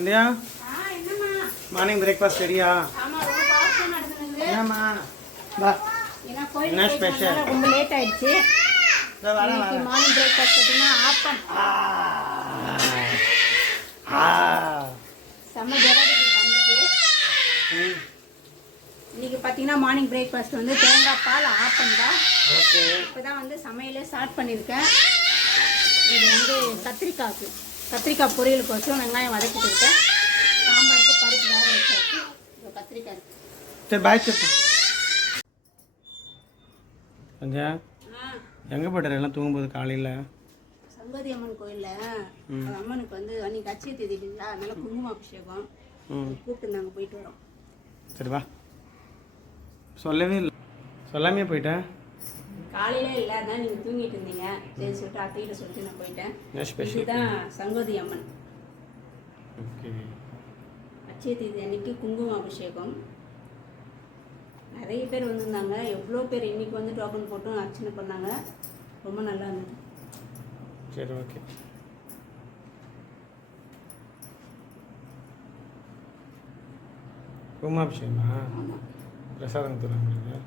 Sandhya morning breakfast ரெடியா? ஏம்மா வா. என்ன ஸ்பெஷல்? ரொம்ப லேட் ஆயிடுச்சு. மார்னிங் பிரேக்ஃபாஸ்ட் பார்த்தீங்கன்னா ஆப்பம். செம்ம ஜெராடிக்கு தம்பிக்கு இன்னைக்கு பார்த்தீங்கன்னா மார்னிங் பிரேக்ஃபாஸ்ட் வந்து தேங்காய் பால் ஆப்பம் தான். ஓகே. இப்போ தான் வந்து சமையலே ஸ்டார்ட் பண்ணியிருக்கேன். இது வந்து கத்திரிக்காய் பொரியலுக்கோசம் வெங்காயம் வதக்கிட்டு இருக்கேன். சாம்பாருக்கு பருப்பு வேக வச்சாச்சு. இப்போ கத்திரிக்காய் இருக்கு. சரி பாய் சொல்லு. சந்தியா எங்கே போய்ட்டார் எல்லாம் தூங்கும்போது காலையில்? சங்கதி அம்மன் கோயிலில் அம்மனுக்கு வந்து அன்றைக்கி அச்சய தேதி இல்லைங்களா, அதனால குங்குமாபிஷேகம் கூப்பிட்டு நாங்கள் போயிட்டு வரோம். சரி வா. சொல்லவே இல்லை, சொல்லாமே போயிட்டேன். காலையில இல்லை, அதான் நீங்கள் தூங்கிட்டு இருந்தீங்க. சரி சொல்லிட்டு அத்தையிட்ட சொல்லிட்டு நான் போயிட்டேன். இதுதான் சங்கதி அம்மன். ஓகே. அச்சய தேதி அன்னைக்கு குங்குமாபிஷேகம். நிறைய பேர் வந்திருந்தாங்க. எவ்வளோ பேர் இன்னைக்கு வந்து டோக்கன் போட்டும் அர்ச்சனை பண்ணாங்க. ரொம்ப நல்லா இருந்தது. சரி ஓகே. குங்குமாபிஷேகமா? பிரசாதம் தருவாங்க.